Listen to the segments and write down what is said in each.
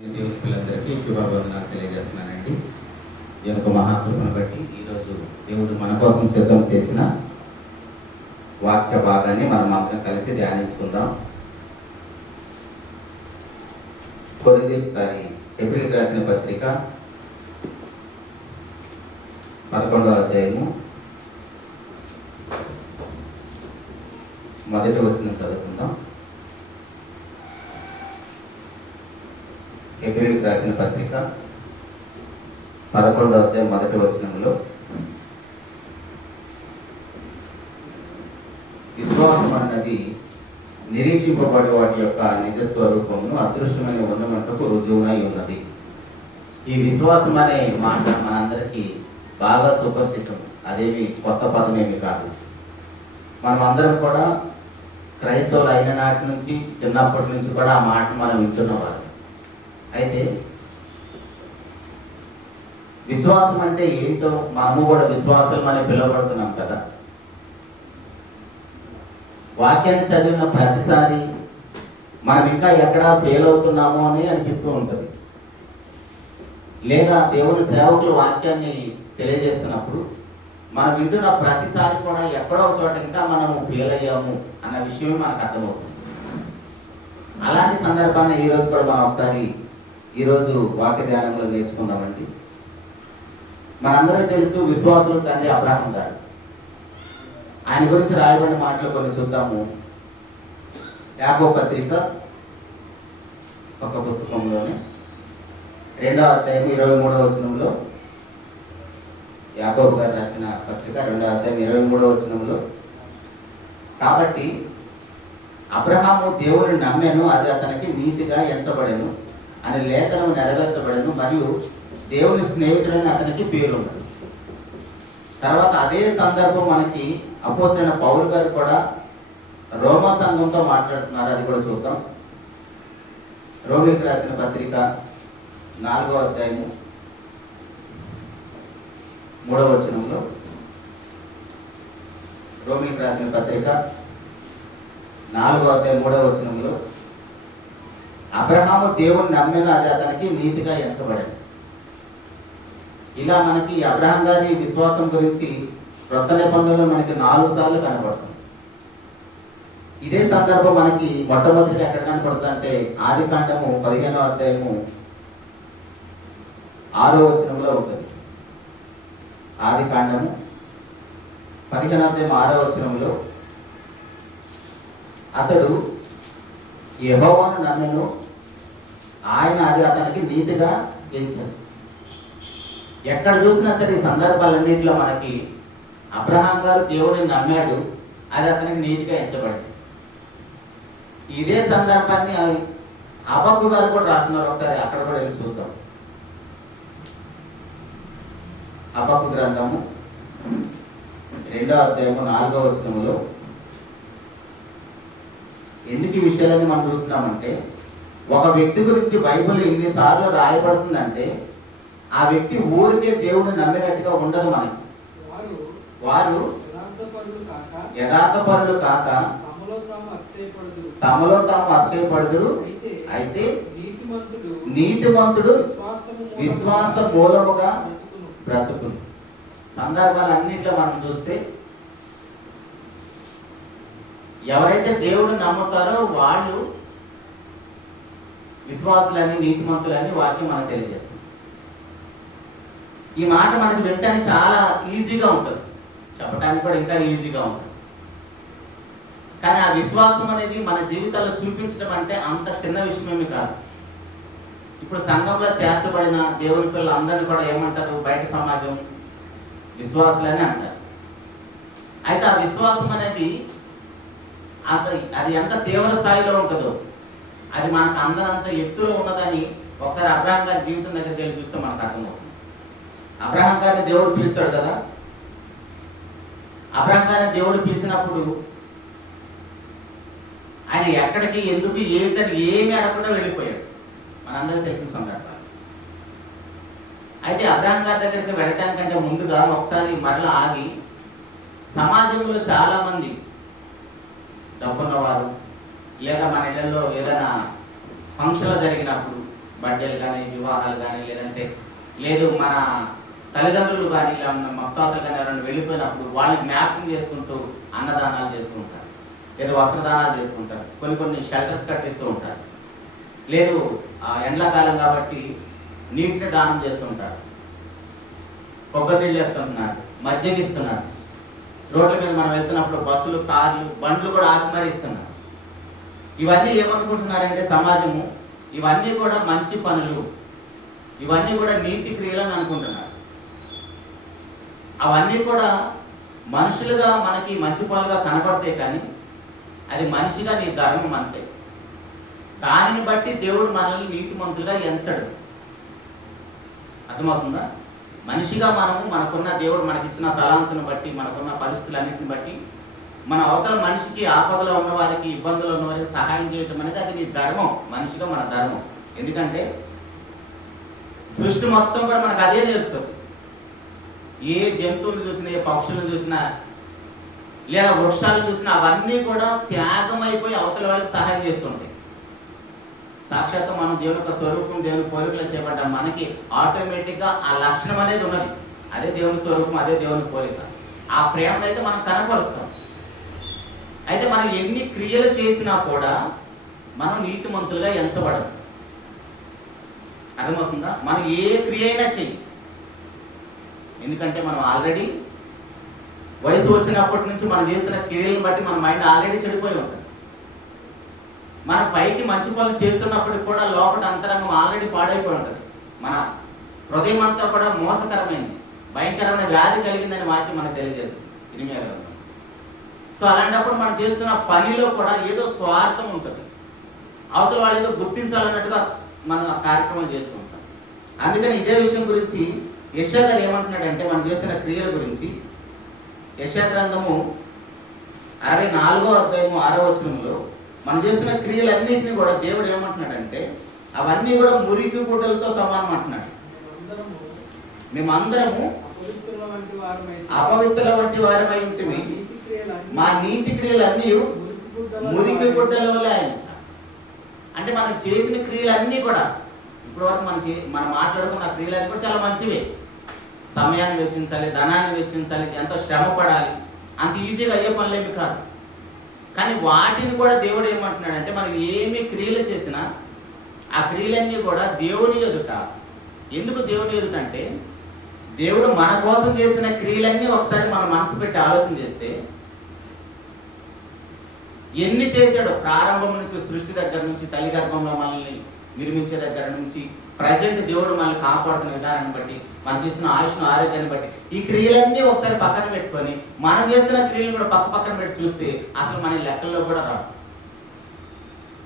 దేవుని పిల్లలందరికీ శుభాభివందనాలు తెలియజేస్తున్నానండి. ఈ యొక్క మహాకృపను బట్టి ఈరోజు దేవుడు మన కోసం సిద్ధం చేసిన వాక్య భాగాన్ని మనం అందరం కలిసి ధ్యానించుకుందాం. ఏప్రిల్ రాసిన పత్రిక 11వ అధ్యాయము మొదటి వచనం చదువుకుందాం. ఏప్రిల్ రాసిన పత్రిక 11వ అధ్యాయం మొదటి వచనంలో, విశ్వాసం అన్నది నిరీక్షింపబడే వాటి యొక్క నిజ స్వరూపమును అదృశ్యమైన ఉన్నమంటకు రుజువునై ఉన్నది. ఈ విశ్వాసం అనే మాట మనందరికీ బాగా సుపరిచితం. అదేమి కొత్త పదమేమి కాదు. మనం అందరం కూడా క్రైస్తవులు అయిన నాటి నుంచి, చిన్నప్పటి నుంచి కూడా ఆ మాట మనం వింటున్నవారు. అయితే విశ్వాసం అంటే ఏంటో మనము కూడా విశ్వాసం అని పిలువబడుతున్నాం కదా. వాక్యాన్ని చదివిన ప్రతిసారి మనం ఇంకా ఎక్కడ ఫెయిల్ అవుతున్నామో అని అనిపిస్తూ ఉంటుంది. లేదా దేవుని సేవకులు వాక్యాన్ని తెలియజేస్తున్నప్పుడు మనం వింటున్న ప్రతిసారి కూడా ఎక్కడో ఒక చోట ఇంకా మనము ఫెయిల్ అయ్యాము అన్న విషయం మనకు అర్థమవుతుంది. అలాంటి సందర్భాన్ని ఈరోజు కూడా మనం ఒకసారి ఈరోజు వాక్య ధ్యానంలో నేర్చుకుందామండి. మనందరికీ తెలుసు, విశ్వాసుల తండ్రి అబ్రహాము గారు. ఆయన గురించి రాయబడిన మాటలు కొన్ని చూద్దాము. యాకోబు పత్రిక ఒక పుస్తకంలోనే 2వ అధ్యాయం 23వ వచనంలో, యాకోబు గారు రాసిన పత్రిక 2వ అధ్యాయం 23వ వచనంలో, కాబట్టి అబ్రహాము దేవుని నమ్మెను, అది అతనికి నీతిగా ఎంచబడెను అని లేఖనం నెరవేర్చబడను, మరియు దేవుని స్నేహితుడని అతనికి పేరు ఉన్నది. తర్వాత అదే సందర్భం మనకి అపోస్తలుడైన పౌలు గారు కూడా రోమా సంఘంతో మాట్లాడుతున్నారు. అది కూడా చూద్దాం. రోమీయులకు రాసిన పత్రిక 4వ అధ్యాయము 3వ వచనంలో, రోమీయులకు రాసిన పత్రిక 4వ అధ్యాయం 3వ వచనంలో, అబ్రహాము దేవుని నమ్మెను, అది అతనికి నీతిగా ఎంచబడింది. ఇలా మనకి అబ్రహాం గారి విశ్వాసం గురించి క్రొత్త నిబంధనలో మనకి 4 సార్లు కనపడుతుంది. ఇదే సందర్భం మనకి మొట్టమొదటిగా ఎక్కడ కనపడుతుంది అంటే ఆదికాండము 15వ అధ్యాయము 6వ వచనంలో ఉంటుంది. ఆదికాండము 15వ అధ్యాయం 6వ వచనంలో, అతడు యెహోవాను నమ్మెను, ఆయన అది అతనికి నీతిగా ఎంచాడు. ఎక్కడ చూసినా సరే ఈ సందర్భాలన్నింటిలో మనకి అబ్రహాం గారు దేవుడిని నమ్మాడు, అది అతనికి నీతిగా ఎంచబడింది. ఇదే సందర్భాన్ని హబక్కూ గారు కూడా రాస్తున్నారు. ఒకసారి అక్కడ కూడా వెళ్ళి చూద్దాం. హబక్కూ గ్రంథము 2వ అధ్యాయము 4వ వచనములో ఎందుకు ఈ విషయాలన్నీ మనం చూస్తున్నామంటే, ఒక వ్యక్తి గురించి బైబిల్ ఎన్నిసార్లు రాయబడుతుందంటే ఆ వ్యక్తి ఊరికే దేవుడిని నమ్మినట్టుగా ఉండదు. మనకి వారు యథార్థపరులు కాక తమలో తాము అతిశయపడుదురు. అయితే నీతిమంతుడు విశ్వాస మూలముగా బ్రతుకును. సందర్భాలన్నింటిలో మనం చూస్తే ఎవరైతే దేవుడిని నమ్ముతారో వాళ్ళు విశ్వాసులని, నీతిమంతులని వాక్యం మనకు తెలియజేస్తుంది. ఈ మాట మనకి వినటానికి చాలా ఈజీగా ఉంటుంది, చెప్పడానికి కూడా ఇంకా ఈజీగా ఉంటుంది. కానీ ఆ విశ్వాసం అనేది మన జీవితాల్లో చూపించడం అంటే అంత చిన్న విషయమేమి కాదు. ఇప్పుడు సంఘంలో చేర్చబడిన దేవుని పిల్లలు అందరినీ కూడా ఏమంటారు? బయట సమాజం విశ్వాసులని అంటారు. అయితే ఆ విశ్వాసం అనేది అది ఎంత తీవ్ర స్థాయిలో ఉంటుందో అది మనకు అందరంత ఎత్తులో ఉన్నదని ఒకసారి అబ్రహాం గారి జీవితం దగ్గరికి వెళ్ళి చూస్తే మనకు అర్థమవుతుంది. అబ్రహాం గారిని దేవుడు పిలుస్తాడు కదా. అబ్రహాం గారిని దేవుడు పిలిచినప్పుడు ఆయన ఎక్కడికి, ఎందుకు, ఏంటని ఏమీ అడగకుండా వెళ్ళిపోయాడు. మనందరికీ తెలిసిన సందర్భాలు. అయితే అబ్రహాం గారి దగ్గరికి వెళ్ళటానికంటే ముందుగా ఒకసారి మరలా ఆగి, సమాజంలో చాలామంది డబ్బున్నవారు లేదా మన ఇళ్లలో ఏదైనా ఫంక్షన్లు జరిగినప్పుడు బర్త్డేలు కానీ, వివాహాలు కానీ, లేదంటే లేదు మన తల్లిదండ్రులు కానీ, ఇలా ముత్తాతలు కానీ ఎవరైనా వెళ్ళిపోయినప్పుడు వాళ్ళని జ్ఞాపకం చేసుకుంటూ అన్నదానాలు చేస్తూ ఉంటారు, లేదా వస్త్రదానాలు చేస్తూ ఉంటారు, కొన్ని షెల్టర్స్ కట్టిస్తూ ఉంటారు, లేదు ఎండాకాలం కాబట్టి నీటిని దానం చేస్తూ ఉంటారు, కొబ్బరి నీళ్ళు వేస్తున్నారు, మజ్జిగ ఇస్తున్నారు, రోడ్ల మీద మనం వెళ్తున్నప్పుడు బస్సులు, కార్లు, బండ్లు కూడా ఆపి మరీ ఇస్తున్నారు. ఇవన్నీ ఏమనుకుంటున్నారంటే సమాజము ఇవన్నీ కూడా మంచి పనులు, ఇవన్నీ కూడా నీతి క్రియలు అని అనుకుంటున్నారు. అవన్నీ కూడా మనుషులుగా మనకి మంచి పనులుగా కనపడతాయి, కానీ అది మనిషిగా నీ ధర్మం అంతే. దానిని బట్టి దేవుడు మనల్ని నీతిమంతులుగా ఎంచడు. అర్థమవుతుందా? మనిషిగా మనకున్న దేవుడు మనకిచ్చిన తలాంతును బట్టి, మనకున్న పరిస్థితులన్నింటిని బట్టి మన అవతల మనిషికి, ఆపదలో ఉన్న వారికి, ఇబ్బందులు ఉన్న వారికి సహాయం చేయటం అనేది అది నీ ధర్మం, మనిషిగా మన ధర్మం. ఎందుకంటే సృష్టి మొత్తం కూడా మనకు అదే నేర్పుతుంది. ఏ జంతువులు చూసినా, ఏ పక్షులను చూసినా, లేదా వృక్షాలను చూసినా అవన్నీ కూడా త్యాగం అయిపోయి అవతల వాళ్ళకి సహాయం చేస్తుంటాయి. సాక్షాత్తు మనం దేవుని యొక్క స్వరూపం, దేవుని పోలికలో చేపడ్డాం, మనకి ఆటోమేటిక్గా ఆ లక్షణం అనేది ఉన్నది. అదే దేవుని స్వరూపం, అదే దేవుని పోలిక. ఆ ప్రేమను అయితే మనం కనపరుస్తాం. అయితే మనం ఎన్ని క్రియలు చేసినా కూడా మనం నీతిమంతులుగా ఎంచబడం. అర్థమవుతుందా? మనం ఏ క్రియ అయినా చెయ్యి, ఎందుకంటే మనం ఆల్రెడీ వయసు వచ్చినప్పటి నుంచి మనం చేస్తున్న క్రియలను బట్టి మన మైండ్ ఆల్రెడీ చెడిపోయి ఉంటుంది. మన పైకి మంచి పనులు చేస్తున్నప్పటికి కూడా లోపల అంతరంగం ఆల్రెడీ పాడైపోయి ఉంటుంది. మన హృదయం అంతా కూడా మోసకరమైంది, భయంకరమైన వ్యాధి కలిగిందని వాక్యం మనకు తెలియజేస్తుంది ఇర్మియా గ్రంథం. సో అలాంటప్పుడు మనం చేస్తున్న పనిలో కూడా ఏదో స్వార్థం ఉంటుంది. అవతల వాళ్ళు ఏదో గుర్తించాలన్నట్టుగా మనం ఆ కార్యక్రమాలు చేస్తూ ఉంటాం. అందుకని ఇదే విషయం గురించి యెషయా గారు ఏమంటున్నాడంటే, మనం చేస్తున్న క్రియల గురించి యెషయా గ్రంథము 64వ అధ్యాయము 6వ వచనంలో మనం చేస్తున్న క్రియలన్నింటినీ కూడా దేవుడు ఏమంటున్నాడంటే అవన్నీ కూడా మురికి గుడ్డలతో సమానం అంటున్నాడు. మేమందరము అపవిత్రుల వంటి వారమై ఉంటుంది, మా నీతి క్రియలన్నీ మురికి గుడ్డల వల్ల అయించాలి. అంటే మనం చేసిన క్రియలన్నీ కూడా ఇప్పటివరకు మనం మాట్లాడుకున్న క్రియలన్నీ కూడా చాలా మంచివే. సమయాన్ని వెచ్చించాలి, ధనాన్ని వెచ్చించాలి, ఎంతో శ్రమ పడాలి, అంత ఈజీగా అయ్యే పనులేమి కాదు. కానీ వాటిని కూడా దేవుడు ఏమంటున్నాడంటే మనం ఏమి క్రియలు చేసినా ఆ క్రియలన్నీ కూడా దేవుని ఎదుట. ఎందుకు దేవుని ఎదుట అంటే, దేవుడు మన కోసం చేసిన క్రియలన్నీ ఒకసారి మన మనసు పెట్టి ఆలోచన చేస్తే ఎన్ని చేశాడో, ప్రారంభం నుంచి, సృష్టి దగ్గర నుంచి, తల్లి గర్భంలో మనల్ని నిర్మించే దగ్గర నుంచి ప్రజెంట్ దేవుడు మనల్ని కాపాడుతున్న విధానాన్ని బట్టి, మనకి ఇస్తున్న ఆయుష్ను, ఆరోగ్యాన్ని బట్టి ఈ క్రియలన్నీ ఒకసారి పక్కన పెట్టుకొని మనం చేస్తున్న క్రియలు కూడా పక్కన పెట్టి చూస్తే అసలు మన లెక్కల్లో కూడా రావు.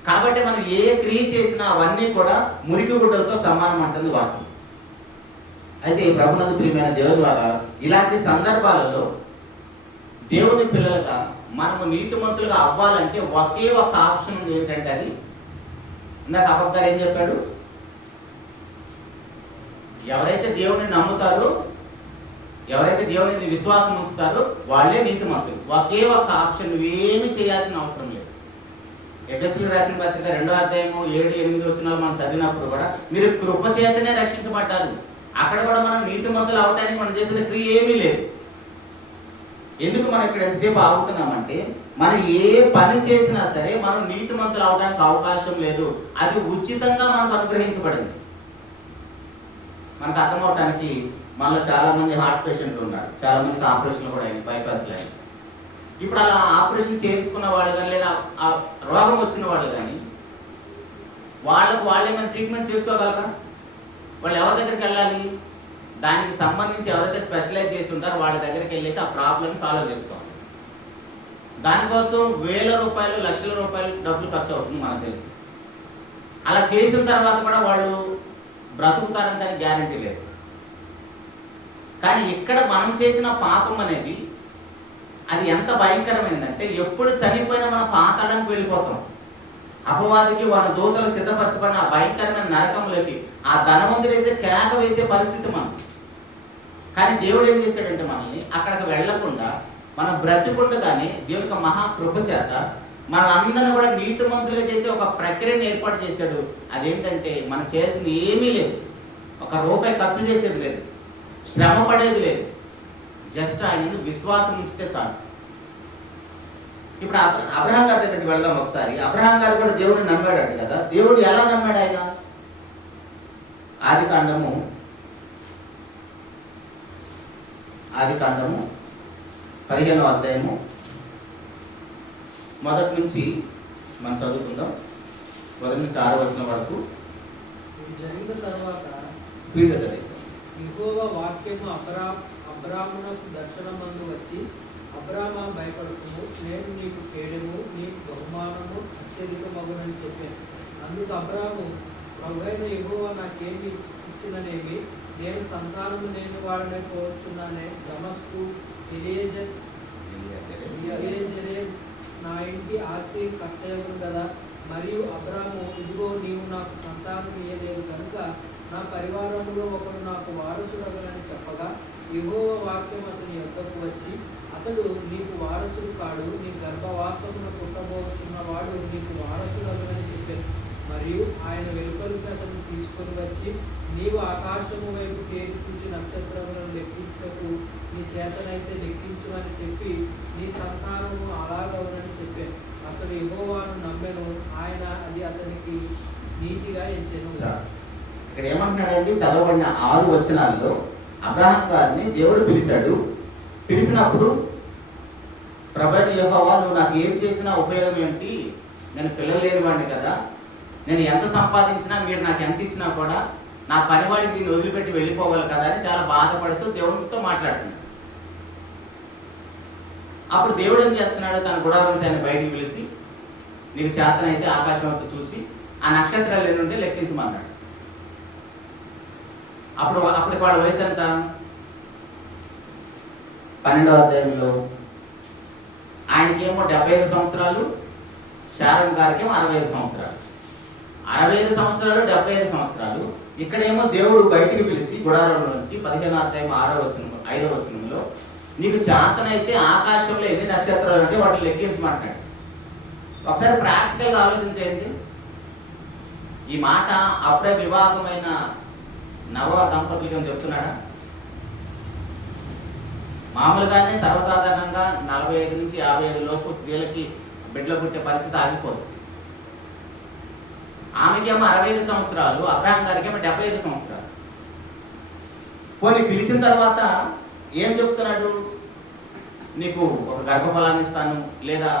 కాబట్టి మనం ఏ క్రియ చేసినా అవన్నీ కూడా మురికి గుడ్డలతో సమానం అంటుంది వాక్యం. అయితే ప్రభునందు ప్రియమైన దేవుని ద్వారా ఇలాంటి సందర్భాలలో దేవుని పిల్లలుగా మనము నీతిమంతులుగా అవ్వాలంటే ఒకే ఒక ఆప్షన్ ఉంది. ఏంటంటే అది ఇందాక అబద్ధాలు ఏం చెప్పాడు, ఎవరైతే దేవుని నమ్ముతారో, ఎవరైతే దేవుని విశ్వాసం ఉంచుతారో వాళ్ళే నీతిమంతులు. ఒకే ఒక ఆప్షన్, నువ్వేమి చేయాల్సిన అవసరం లేదు. ఎఫెసీయులకు రాసిన పత్రిక 2వ అధ్యాయము 7-8 వచనాలు మనం చదివినప్పుడు కూడా మీరు కృప చేతనే రక్షించబడ్డారు. అక్కడ కూడా మనం నీతిమంతులు అవటానికి మనం చేసిన క్రియ ఏమీ లేదు. ఎందుకు మనం ఇక్కడ ఎంతసేపు ఆగుతున్నామంటే, మనం ఏ పని చేసినా సరే మనం నీతిమంతులు అవడానికి అవకాశం లేదు. అది ఉచితంగా మనకు అనుగ్రహించబడింది. మనకు అర్థమవటానికి మనలో చాలా మంది హార్ట్ పేషెంట్లు ఉన్నారు, చాలా మందికి ఆపరేషన్లు కూడా అయింది, బైపాస్లు అయింది. ఇప్పుడు అలా ఆపరేషన్ చేయించుకున్న వాళ్ళు కానీ, లేదా ఆ రోగం వచ్చిన వాళ్ళు కానీ వాళ్ళు ఏమైనా ట్రీట్మెంట్ చేసుకోగలరా? వాళ్ళు ఎవరి దగ్గరికి వెళ్ళాలి? దానికి సంబంధించి ఎవరైతే స్పెషలైజ్ చేసి ఉంటారో వాళ్ళ దగ్గరికి వెళ్ళేసి ఆ ప్రాబ్లమ్ సాల్వ్ చేసుకోవాలి. దానికోసం వేల రూపాయలు, లక్షల రూపాయలు డబ్బులు ఖర్చు అవుతుంది మనకు తెలుసు. అలా చేసిన తర్వాత కూడా వాళ్ళు బ్రతుకుతారంటే గ్యారంటీ లేదు. కానీ ఇక్కడ మనం చేసిన పాపం అనేది అది ఎంత భయంకరమైనదంటే, ఎప్పుడు చనిపోయినా మనం పాతాళానికి వెళ్ళిపోతాం. అపవాదికి వాళ్ళ దూతలు సిద్ధపరచబడిన ఆ భయంకరమైన నరకంలోకి ఆ ధనవంతుడు వేసే కేక వేసే పరిస్థితి మనం. కానీ దేవుడు ఏం చేశాడంటే మనల్ని అక్కడికి వెళ్లకుండా మనం బ్రతికుండగానే దేవుని యొక్క మహాకృప చేత మనందరిని కూడా నీతిమంతులుగా చేసి ఒక ప్రక్రియను ఏర్పాటు చేశాడు. అదేంటంటే మనం చేసింది ఏమీ లేదు, ఒక రూపాయి ఖర్చు చేసేది లేదు, శ్రమ పడేది లేదు, జస్ట్ ఆయన విశ్వాసం ఉంచితే చాలు. ఇప్పుడు అబ్రహాం గారి దగ్గరికి వెళ్దాం ఒకసారి. అబ్రహాం గారు కూడా దేవుడిని నమ్మాడు కదా. దేవుడు ఎలా నమ్మాడు ఆయన? ఆది కాండము 15వ అధ్యాయము మొదటి నుంచి మనం చదువుకుందాం. మొదటి నుంచి 6వ వచనం వరకు. జరిగిన తర్వాత స్పీడ్గా చదివిద్దాం. యెహోవా వాక్యము అబ్రామునకు దర్శనమందు వచ్చి, అబ్రామా భయపడుతుము, నేను నీకు కేడెము, నీకు బహుమానము అత్యధికమగునని చెప్పాను. అందుకు అబ్రాము, ప్రభువైన యెహోవా నాకేమి ఇచ్చిననేమి, నేను సంతానము లేని వాడనే కోరుచున్నానే. దమస్కు ఎలియజరే నా ఇంటి ఆస్తి కట్టేయను కదా. మరియు అబ్రాము, ఇదిగో నీవు నాకు సంతానం ఇయ్యలేదు కనుక నా పరివారములో ఒకడు నాకు వారసుడగలని చెప్పగా, యెహోవా వాక్యం అతని యొద్దకు వచ్చి, అతడు నీకు వారసుడు కాడు, నీ గర్భవాసమున పుట్టబోతున్నవాడు నీకు వారసుడగలని చెప్పాను. మరియు ఆయన వెలుపలికి అతను తీసుకొని వచ్చి, నీవు ఆకాశము వైపు తేరి చూచి నక్షత్రములను లెక్కించకు నీ చేతనైతే లెక్కించుమని చెప్పి, నీ సంతానము అలాగవునని చెప్పాను. అతడు యెహోవాను నమ్మెను, ఆయన అది అతనికి నీతిగా ఎంచెను. ఇక్కడ ఏమంటున్నాడండి? చదవబడిన 6 వచనాల్లో అబ్రహాం గారిని దేవుడు పిలిచాడు. పిలిచినప్పుడు, ప్రభువైన యెహోవా నువ్వు నాకు ఏం చేసినా ఉపయోగం ఏంటి? నేను పిల్లలు లేని వాడిని కదా, నేను ఎంత సంపాదించినా మీరు నాకు ఎంత ఇచ్చినా కూడా నా పనివాడికి దీన్ని వదిలిపెట్టి వెళ్ళిపోవాలి కదా అని చాలా బాధపడుతూ దేవుడితో మాట్లాడుతున్నాడు. అప్పుడు దేవుడు ఏం చేస్తున్నాడు? తన గుడారం నుంచి ఆయన బయటికి పిలిచి, నీకు చేతనైతే ఆకాశం వైపు చూసి ఆ నక్షత్రాలు ఎన్ని ఉంటే లెక్కించమన్నాడు. అప్పటికి వాడి వయసు ఎంత? 12వ అధ్యాయంలో ఆయనకేమో 75 సంవత్సరాలు, శారన్ గారికేమో 65 సంవత్సరాలు. 65 సంవత్సరాలు, 75 సంవత్సరాలు. ఇక్కడేమో దేవుడు బయటికి పిలిచి గుడారంలో నుంచి 15వ అధ్యాయం 5వ వచనంలో, నీకు చేతనైతే ఆకాశంలో ఎన్ని నక్షత్రాలు అంటే వాటిని లెక్కించమంటాడు. ఒకసారి ప్రాక్టికల్గా ఆలోచించేయండి. ఈ మాట అప్పుడే వివాహమైన నవ దంపతులకి అని చెప్తున్నాడా? మామూలుగానే సర్వసాధారణంగా 45 నుంచి 55 లోపు స్త్రీలకి బిడ్డలు పుట్టే పరిస్థితి ఆగిపోతుంది. ఆమెకేమో 65 సంవత్సరాలు, అబ్రహాం గారికేమో 75 సంవత్సరాలు. పోనీ పిలిచిన తర్వాత ఏం చెప్తున్నాడు? నీకు ఒక గర్భఫలాన్ని ఇస్తాను, లేదా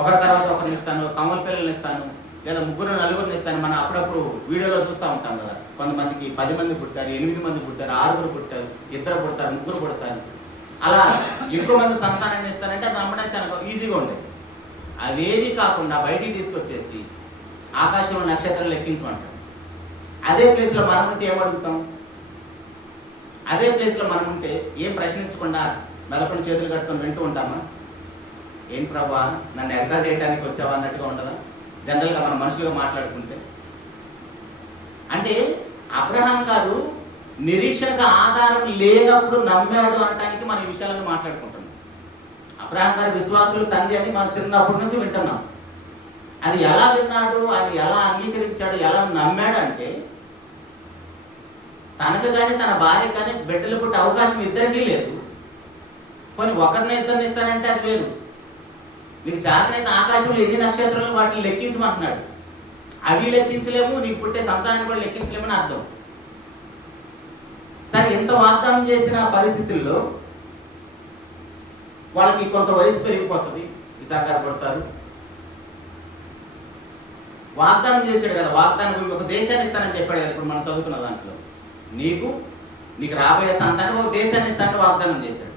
ఒకరి తర్వాత ఒకరిని ఇస్తాను, కమల పిల్లల్ని ఇస్తాను, లేదా 3 4 ఇస్తాను. మనం అప్పుడప్పుడు వీడియోలో చూస్తూ ఉంటాం కదా, కొంతమందికి 10 మంది పుట్టారు, 8 మంది పుట్టారు, 6 పుట్టారు, 2 పుడతారు, 3 పుడతారు. అలా ఎక్కువ మంది సంతానాన్ని ఇస్తారంటే అది నమ్మడానికి చాలా ఈజీగా ఉండేది. అవేది కాకుండా బయటికి తీసుకొచ్చేసి ఆకాశంలో నక్షత్రాలు లెక్కించమంటాం. అదే ప్లేస్లో మనం ఉంటే ఏమడుగుతాం? అదే ప్లేస్లో మనం ఉంటే ఏం ప్రశ్నించకుండా మెలకొని చేతులు కట్టుకొని వింటూ ఉంటామా? ఏం ప్రభా నన్ను ఎగ్దా చేయడానికి వచ్చావా అన్నట్టుగా ఉండదా జనరల్గా మనం మనుషులుగా మాట్లాడుకుంటే? అంటే అబ్రహాం గారు నిరీక్షణకు ఆధారం లేనప్పుడు నమ్మాడు అనడానికి మనం ఈ విషయాలను మాట్లాడుకుంటున్నాం. అబ్రహాం గారి విశ్వాసులు తండ్రి అని మనం చిన్నప్పటి నుంచి వింటున్నాం. అది ఎలా విన్నాడు, ఆయన ఎలా అంగీకరించాడు, ఎలా నమ్మాడు అంటే, తనకు కానీ తన భార్యకు కానీ బిడ్డలు పుట్టే అవకాశం ఇద్దరికీ లేదు. కొన్ని ఒకరిని ఇద్దరిని ఇస్తానంటే అది వేరు. నీకు చేతనైతే ఆకాశంలో ఎన్ని నక్షత్రాలు వాటిని లెక్కించమంటున్నాడు. అవి లెక్కించలేము, నీకు పుట్టే సంతానాన్ని కూడా లెక్కించలేమని అర్థం. సరే, ఎంత వాగ్దానం చేసిన పరిస్థితుల్లో వాళ్ళకి కొంత వయసు పెరిగిపోతుంది, విశాఖాలు పడతారు. వాగ్దానం చేశాడు కదా, వాగ్దానం ఒక దేశాన్ని ఇస్తానని చెప్పాడు కదా. ఇప్పుడు మనం చదువుకున్న దాంట్లో నీకు రాబోయే సంతానం ఒక దేశాన్ని ఇస్తానని వాగ్దానం చేశాడు.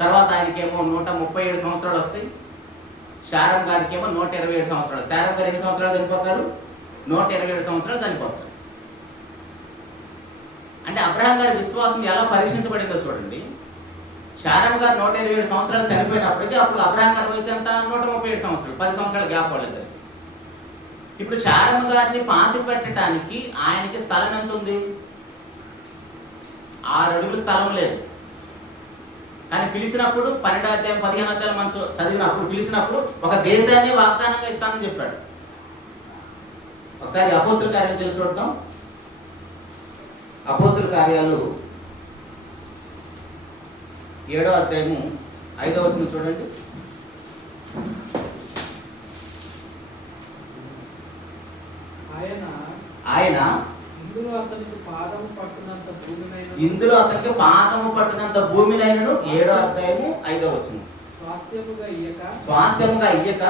తర్వాత ఆయనకేమో 137 సంవత్సరాలు వస్తాయి. శారన్ గారికి ఏమో 127 సంవత్సరాలు. శారన్ గారు ఎన్ని సంవత్సరాలు చనిపోతారు? 127 సంవత్సరాలు చనిపోతారు. అంటే అబ్రహాం గారి విశ్వాసం ఎలా పరీక్షించబడిందో చూడండి. శారన్ గారు 127 సంవత్సరాలు చనిపోయినప్పటికీ అప్పుడు అబ్రహాం గారి వయసు ఎంత? 137 సంవత్సరాలు. 10 సంవత్సరాల గ్యాప్ వాళ్ళిద్దరు. ఇప్పుడు శారమ్మ గారిని పాతి పెట్టడానికి ఆయనకి స్థలం ఎంత ఉంది? 6 అడుగుల స్థలం లేదు. కానీ పిలిచినప్పుడు 12వ అధ్యాయం 15వ అధ్యాయం మనం చదివినప్పుడు పిలిచినప్పుడు ఒక దేశాన్ని వాగ్దానంగా ఇస్తానని చెప్పాడు. ఒకసారి అపోస్తుల కార్యాలు చూద్దాం. అపోస్తుల కార్యాలు 7వ అధ్యాయము 5వ వచనం చూడండి. ఆయన ఇందులో అతనికి పాదము పట్టునంత భూమినైనను 7వ అధ్యాయము 5వ వచనం స్వాస్థ్యముగా ఇయ్యక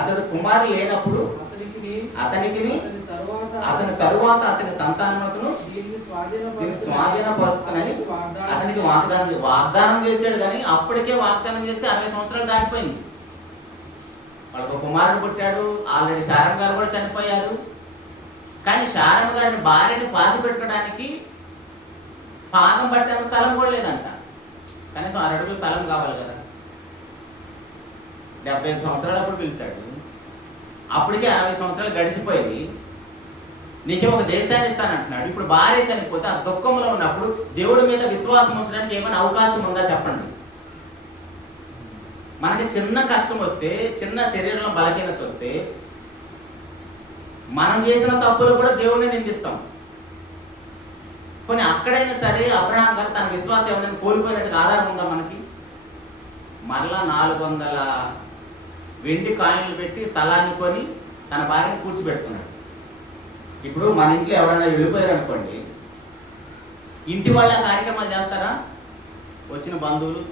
అతడు కుమారుడు లేనప్పుడు అతని తరువాత అతని సంతానమును దీన్ని స్వాధీనపరుచుతానని అతనికి వాగ్దానం చేశాడు. కానీ అప్పటికే వాగ్దానం చేసి 60 సంవత్సరాలు దాటిపోయింది. వాళ్ళకు కుమారుడు పుట్టాడు. ఆల్రెడీ శారమ్మ గారు కూడా చనిపోయారు. కానీ శారమ్మ గారిని భార్యని పాతి పెట్టడానికి పాదం పట్టిన స్థలం కూడా లేదంట. కనీసం 6 అడుగుల స్థలం కావాలి కదా. 75 సంవత్సరాలు అప్పుడు పిలిచాడు. అప్పటికే 60 సంవత్సరాలు గడిచిపోయి నీకే ఒక దేశాన్ని ఇస్తానంటున్నాడు. ఇప్పుడు భార్య చనిపోతే ఆ దుఃఖంలో ఉన్నప్పుడు దేవుడి మీద విశ్వాసం ఉంచడానికి ఏమైనా అవకాశం ఉందా చెప్పండి. మనకి చిన్న కష్టం వస్తే, చిన్న శరీరంలో బలహీనత వస్తే మనం చేసిన తప్పులు కూడా దేవుడిని నిందిస్తాం. కొన్ని అక్కడైనా సరే అబ్రహాం గారు తన విశ్వాసం ఏమైనా కోల్పోయినట్టుగా ఆధారం ఉందా మనకి? మరలా 400 వెండి కాయిన్లు పెట్టి స్థలాన్ని కొని తన భార్యను కూర్చిపెట్టుకున్నాడు. ఇప్పుడు మన ఇంట్లో ఎవరైనా వెళ్ళిపోయారు అనుకోండి, ఇంటి వాళ్ళు ఆ కార్యక్రమాలు చేస్తారా? వచ్చిన బంధువులు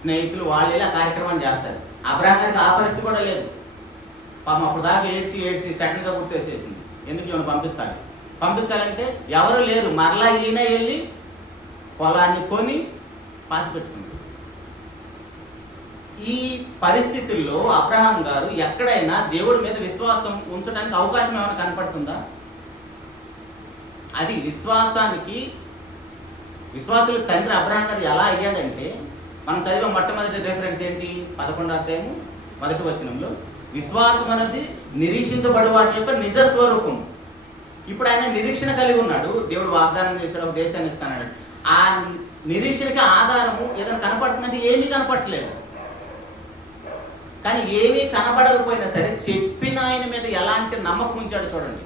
స్నేహితులు వాళ్ళు ఇలా కార్యక్రమాలు చేస్తారు. అబ్రహాం గారికి ఆ పరిస్థితి కూడా లేదు. పాపం అప్పుడు దాకా ఏడ్చి సడన్గా గుర్తొచ్చేసింది. ఎందుకు ఈయన పంపించాలంటే ఎవరు లేరు. మరలా ఈయన వెళ్ళి పొలాన్ని కొని పాతి పెట్టుకున్నాడు. ఈ పరిస్థితుల్లో అబ్రహాం గారు ఎక్కడైనా దేవుడి మీద విశ్వాసం ఉంచడానికి అవకాశం ఏమైనా కనపడుతుందా? అది విశ్వాసుల తండ్రి అబ్రహాం గారు ఎలా అయ్యాడంటే, మనం చదివే మొట్టమొదటి రెఫరెన్స్ ఏంటి? 11వ అధ్యాయము 1వ వచనంలో విశ్వాసం అనేది నిరీక్షించబడు వాటి యొక్క నిజస్వరూపం. ఇప్పుడు ఆయన నిరీక్షణ కలిగి ఉన్నాడు. దేవుడు వాగ్దానం చేశాడు, ఒక దేశాన్ని ఇస్తానన్నాడు. ఆ నిరీక్షణకి ఆధారము ఏదైనా కనపడుతుందంటే ఏమీ కనపడలేదు. కానీ ఏమీ కనబడకపోయినా సరే చెప్పిన ఆయన మీద ఎలాంటి నమ్మకం ఉంచాడు చూడండి.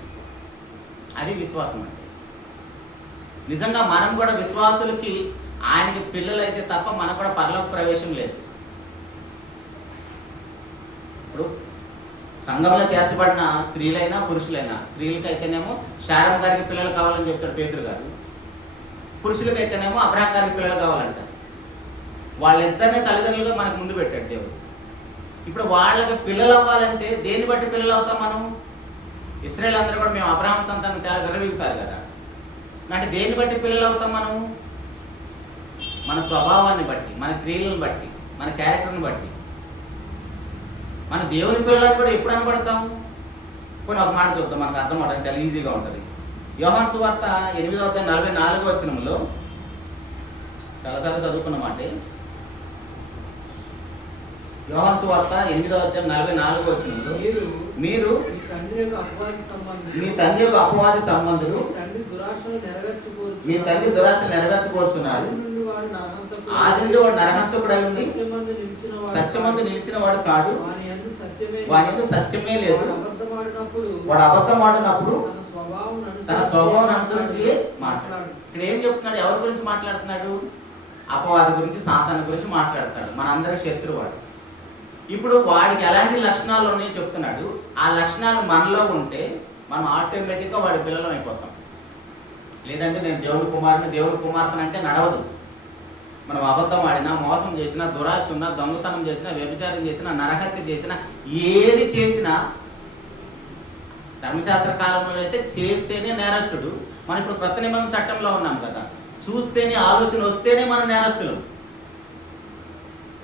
అది విశ్వాసం అంటే. నిజంగా మనం కూడా విశ్వాసులకి ఆయనకి పిల్లలైతే తప్ప మనకు కూడా పరలోక ప్రవేశం లేదు. ఇప్పుడు సంఘంలో చేర్చబడిన స్త్రీలైనా పురుషులైనా, స్త్రీలకైతేనేమో శారమ్మ గారికి పిల్లలు కావాలని చెప్తాడు పేతురు గారు, పురుషులకైతేనేమో అబ్రహాం గారికి పిల్లలు కావాలంటారు. వాళ్ళిద్దరినీ తల్లిదండ్రులుగా మనకు ముందు పెట్టాడు దేవుడు. ఇప్పుడు వాళ్ళకి పిల్లలు అవ్వాలంటే దేన్ని బట్టి పిల్లలు అవుతాం మనం? ఇశ్రాయేల్ అందరూ కూడా మేము అబ్రహాం సంతానం చాలా విర్రవీగుతారు కదా. అంటే దేన్ని బట్టి పిల్లలు అవుతాం మనము? మన స్వభావాన్ని బట్టి, మన క్రియలను బట్టి, మన క్యారెక్టర్ని బట్టి. మన దేవుని పిల్లలకు కూడా ఎప్పుడు అనబడతాము? కొన్ని ఒక మాట చూద్దాం, మనకు అర్థం అవడానికి చాలా ఈజీగా ఉంటుంది. యోహాను సువార్త 8వ అధ్యాయం 44వ వచనంలో చాలాసార్లు చదువుకున్న మాటే. యోహాను సువార్త 8వ అధ్యాయం 44వ వచనంలో మీరు మీ తండ్రి యొక్క అపవాది సంబంధులు, మీ తండ్రి దురాశలు నెరవేర్చుకోరుచున్నాడు. ఆది నుండి వాడు నరహంతకుడై ఉండి సత్యమందు నిలిచిన వాడు కాడు, వాని యందు సత్యమే లేదు. వాడు అబద్ధం ఆడినప్పుడు తన స్వభావం అనుసరించి మాట్లాడు. ఇక్కడ ఏం చెప్తున్నాడు? ఎవరి గురించి మాట్లాడుతున్నాడు? అపవాది గురించి, సాతాను గురించి మాట్లాడుతున్నాడు. మనందరి శత్రువు వాడు. ఇప్పుడు వాడికి ఎలాంటి లక్షణాలు ఉన్నాయో చెప్తున్నాడు. ఆ లక్షణాలు మనలో ఉంటే మనం ఆటోమేటిక్గా వాడి పిల్లలం అయిపోతాం. లేదంటే నేను దేవుడి కుమార్తెను అంటే నడవదు. మనం అబద్ధం ఆడినా, మోసం చేసినా, దురాశ ఉన్నా, దొంగతనం చేసినా, వ్యభిచారం చేసినా, నరహత్య చేసినా, ఏది చేసినా ధర్మశాస్త్ర కాలంలో అయితే చేస్తేనే నేరస్తుడు. మనం ఇప్పుడు కొత్త నిబంధన చట్టంలో ఉన్నాం కదా, చూస్తేనే ఆలోచన వస్తేనే మనం నేరస్తులు.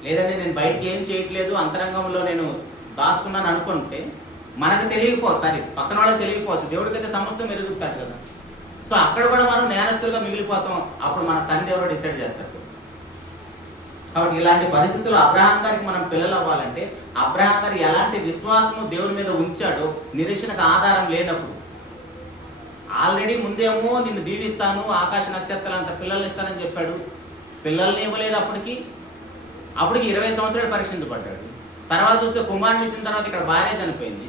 లేదంటే నేను బయటికి ఏం చేయట్లేదు, అంతరంగంలో నేను దాచుకున్నాను అనుకుంటే మనకు తెలియకపోవచ్చు, సరే పక్కన వాళ్ళకి తెలియకపోవచ్చు, దేవుడికైతే సమస్తం మెరుగుతాడు కదా. సో అక్కడ కూడా మనం నేరస్తులుగా మిగిలిపోతాం. అప్పుడు మన తండ్రి ఎవరో డిసైడ్ చేస్తాడు. కాబట్టి ఇలాంటి పరిస్థితుల్లో అబ్రహాం గారికి మనం పిల్లలు అవ్వాలంటే అబ్రహాం గారు ఎలాంటి విశ్వాసము దేవుని మీద ఉంచాడో, నిరీక్షణకు ఆధారం లేనప్పుడు. ఆల్రెడీ ముందేమో నిన్ను దీవిస్తాను, ఆకాశ నక్షత్రాలు అంత పిల్లలు ఇస్తానని చెప్పాడు. పిల్లల్ని ఇవ్వలేదు అప్పటికి 20 సంవత్సరాలు పరీక్షించబడ్డాడు. తర్వాత చూస్తే కుమారుని ఇచ్చిన తర్వాత ఇక్కడ భార్య చనిపోయింది.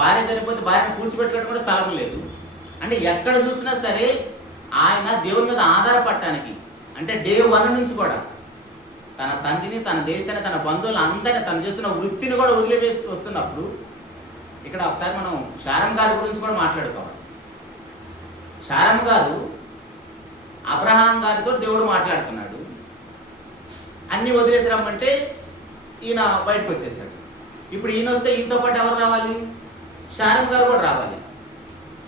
భార్య చనిపోతే భార్యను కూర్చోబెట్టుకోవడం కూడా స్థలం లేదు. అంటే ఎక్కడ చూసినా సరే ఆయన దేవుని మీద ఆధారపడటానికి, అంటే డే 1 నుంచి కూడా తన తండ్రిని, తన దేశాన్ని, తన బంధువులు అందరినీ, తను చేస్తున్న వృత్తిని కూడా వదిలివేసి వస్తున్నప్పుడు, ఇక్కడ ఒకసారి మనం శారం గారి గురించి కూడా మాట్లాడుకోవాలి. శారం గారు అబ్రహాం గారితో దేవుడు మాట్లాడుతున్నాడు. అన్నీ వదిలేసి రమ్మంటే ఈయన బయటకు వచ్చేసాడు. ఇప్పుడు ఈయన వస్తే ఈయనతో పాటు ఎవరు రావాలి? శారం గారు కూడా రావాలి.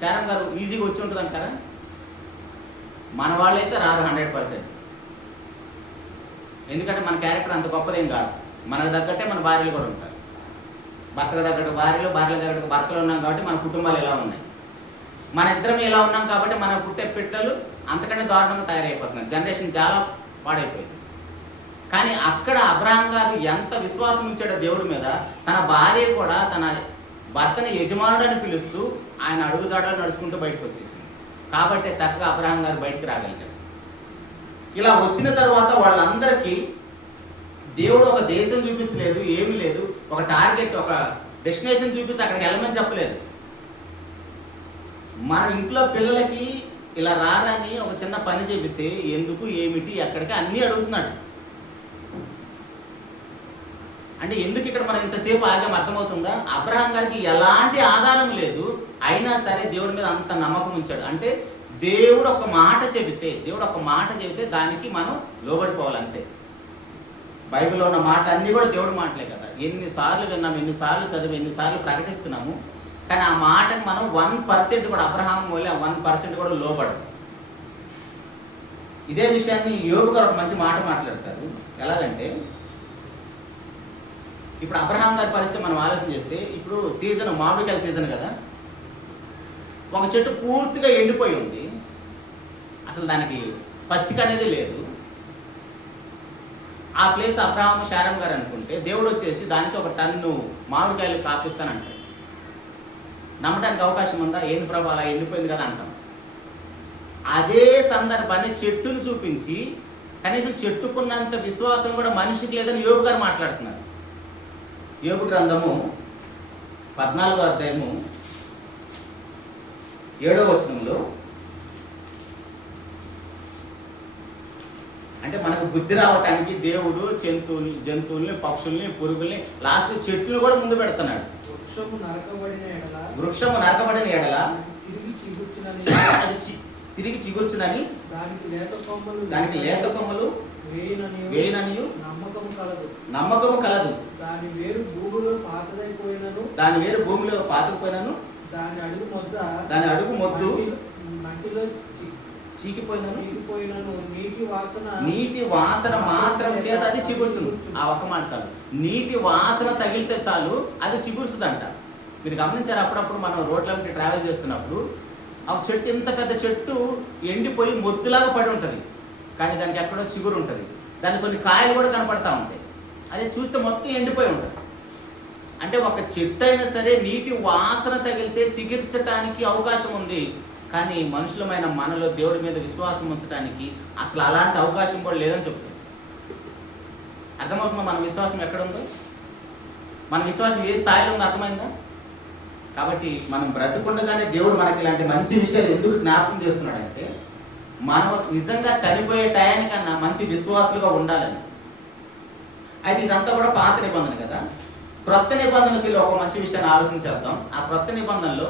శారం గారు ఈజీగా వచ్చి ఉంటుంది అంటారా? మన వాళ్ళైతే రాదు 100%. ఎందుకంటే మన క్యారెక్టర్ అంత గొప్పదేం కాదు. మనకు తగ్గట్టే మన భార్యలు కూడా ఉంటారు. భర్తకు తగ్గట్టు భార్యలు, భార్యలు తగ్గట్టు భర్తలు ఉన్నాం కాబట్టి మన కుటుంబాలు ఎలా ఉన్నాయి. మన ఇద్దరం ఎలా ఉన్నాం కాబట్టి మన పుట్టే పిట్టలు అంతకంటే దారుణంగా తయారైపోతున్నారు. జనరేషన్ చాలా పాడైపోయింది. కానీ అక్కడ అబ్రహాం గారు ఎంత విశ్వాసం ఉంచాడో దేవుడి మీద, తన భార్య కూడా తన భర్తని యజమానుడని పిలుస్తూ ఆయన అడుగుజాడలు నడుచుకుంటూ బయటకు వచ్చేసింది. కాబట్టి చక్కగా అబ్రహాం గారు బయటకు రాగలిగాడు. ఇలా వచ్చిన తర్వాత వాళ్ళందరికీ దేవుడు ఒక దేశం చూపించలేదు, ఏమీ లేదు. ఒక టార్గెట్, ఒక డెస్టినేషన్ చూపించి అక్కడికి వెళ్ళమని చెప్పలేదు. మన ఇంట్లో పిల్లలకి ఇలా రారని ఒక చిన్న పని చెబితే ఎందుకు, ఏమిటి, ఎక్కడికి అన్నీ అడుగుతున్నాడు. అంటే ఎందుకు ఇక్కడ మనం ఇంతసేపు ఆగాం అర్థమవుతుందా? అబ్రహాం గారికి ఎలాంటి ఆధారం లేదు, అయినా సరే దేవుడి మీద అంత నమ్మకం ఉంచాడు. అంటే దేవుడు ఒక మాట చెబితే దానికి మనం లోబడిపోవాలంతే. బైబిల్లో ఉన్న మాట అన్నీ కూడా దేవుడి మాటలే కదా. ఎన్నిసార్లు విన్నాము, ఎన్నిసార్లు చదివి, ఎన్నిసార్లు ప్రకటిస్తున్నాము. కానీ ఆ మాటని మనం 1% కూడా, అబ్రహాం వల్లే 1% కూడా లోబడదు. ఇదే విషయాన్ని యోబు గారు ఒక మంచి మాట మాట్లాడతారు. ఎలాగంటే, ఇప్పుడు అబ్రహాం గారి పరిస్థితి మనం ఆలోచన చేస్తే, ఇప్పుడు సీజన్ మామిడికాయల సీజన్ కదా. ఒక చెట్టు పూర్తిగా ఎండిపోయి ఉంది, అసలు దానికి పచ్చిక అనేది లేదు. ఆ ప్లేస్ అబ్రహాం శారం గారు అనుకుంటే, దేవుడు వచ్చేసి దానికి 1 టన్ను మామిడికాయలు కాపిస్తానంటాడు. నమ్మడానికి అవకాశం ఉందా? ఏంటి ప్రభు అలా ఎండిపోయింది కదా అంటాం. అదే సందర్భాన్ని చెట్టును చూపించి, కనీసం చెట్టుకున్నంత విశ్వాసం కూడా మనిషికి లేదని యోబు గారు మాట్లాడుతున్నారు. యోబు గ్రంథము 14వ అధ్యాయము 7వ వచనంలో, అంటే మనకు బుద్ధి రావటానికి దేవుడు జంతువుల్ని, పక్షుల్ని, పురుగుల్ని, లాస్ట్ చెట్లు కూడా ముందు పెడుతున్నాడు. వృక్షము నరకబడిన ఎడల తిరిగి చిగుర్చునని, దానికి లేత కొమ్మలు వేయననియు నమ్మకము కలదు. దాని వేరు భూమిలో పాతకపోయినను, దాని అడుగు మొద్దు మట్టిలో చీకిపోయినను, నీటి వాసన మాత్రం చేత అది చిగురుస్తుంది. ఆ ఒక్క మాట చాలు. నీటి వాసన తగిలితే చాలు అది చిగురుస్తుందంట. మీరు గమనించారు, అప్పుడప్పుడు మనం రోడ్లకి ట్రావెల్ చేస్తున్నప్పుడు ఆ చెట్టు, ఇంత పెద్ద చెట్టు ఎండిపోయి మొద్దులాగా పడి ఉంటుంది, కానీ దానికి ఎక్కడో చిగురు ఉంటుంది. దానికి కొన్ని కాయలు కూడా కనపడతా ఉంటాయి. అది చూస్తే మొత్తం ఎండిపోయి ఉంటుంది. అంటే ఒక చెట్టు అయినా సరే నీటి వాసన తగిలితే చిగిర్చడానికి అవకాశం ఉంది. కానీ మనుషులమైన మనలో దేవుడి మీద విశ్వాసం ఉంచడానికి అసలు అలాంటి అవకాశం కూడా లేదని చెప్తుంది. అర్థమవుతుందా మన విశ్వాసం ఎక్కడుందో? మన విశ్వాసం ఏ స్థాయిలో ఉందో అర్థమైందా? కాబట్టి మనం బ్రతుకుండగానే దేవుడు మనకి ఇలాంటి మంచి విషయాలు ఎందుకు జ్ఞాపకం చేస్తున్నాడంటే, మనం నిజంగా చనిపోయే టయానికన్నా మంచి విశ్వాసులుగా ఉండాలని. అయితే ఇదంతా కూడా పాత నిబంధన కదా. క్రొత్త నిబంధనకి ఒక మంచి విషయాన్ని ఆలోచించేద్దాం. ఆ క్రొత్త నిబంధనలో